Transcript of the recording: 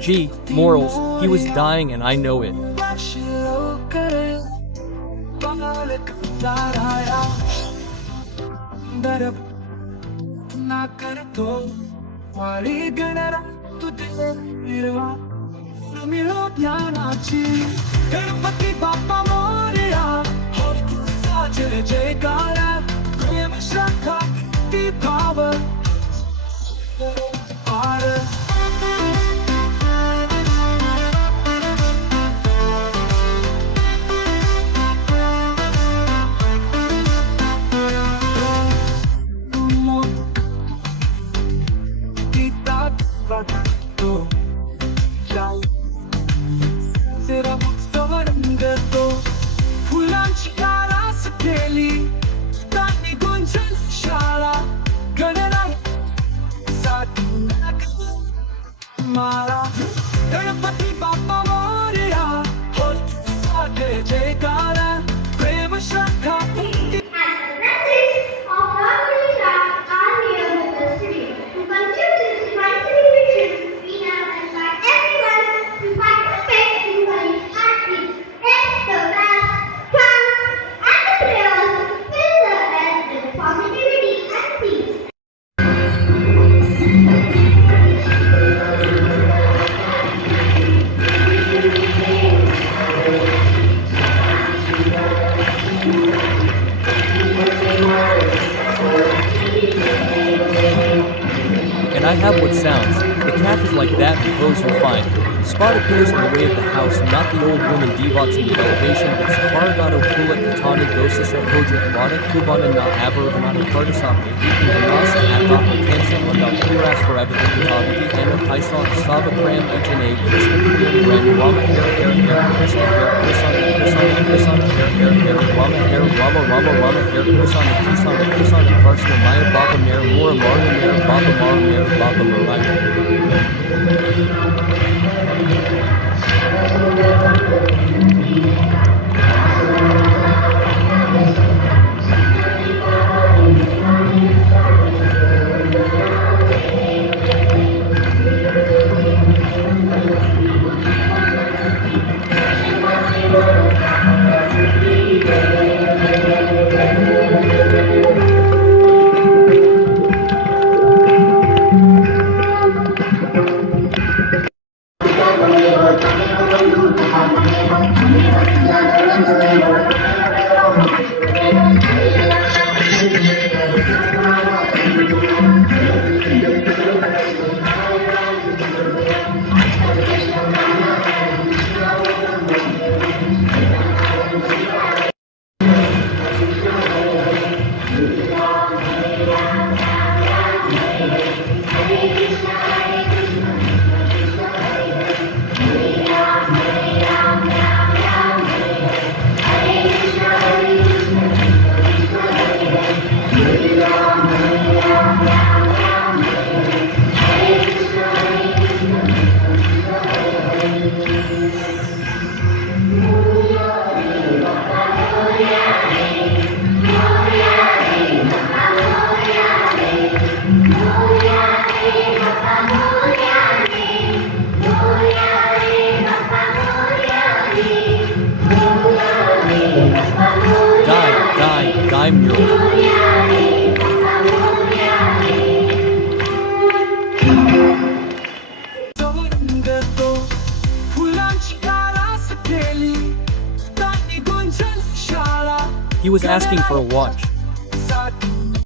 Gee, morals, he was dying and I know it. Ganpati Bappa Morya साजरे जयकारा प्रेम श्रद्धा भक्ति भाव पार तो तेरा उत्सव रंगतो फुलांची रास केली तानी गुंजन शाळा गणराय साठी मारा गणपती बाप्पा मोरया हो साजरे जयकारा प्रेम श्रद्धा भक्ती And I have what sounds. The calf is like that and clothes are fine. Spot appears in the way of the house, not the old woman devoxing the elevation, but Saharagato Pula Katani Dosisa Hoja Vada Kubana Na Avaravana Kardasapni, Eating the Nasa Adop Kansa Munda Puras Forever Kutaviti, Anna Paisa, Sava Pram HNA, Krishna Kriya Ram, Rama Hair, Krishna Hair, Krisana Hair, Rama Hair, Krisana, Kisana, Karsana, Maya Baba Nair, Mora Marga Nair, Baba Mara Nair, Baba Maraya. Die mural. He was asking for a watch.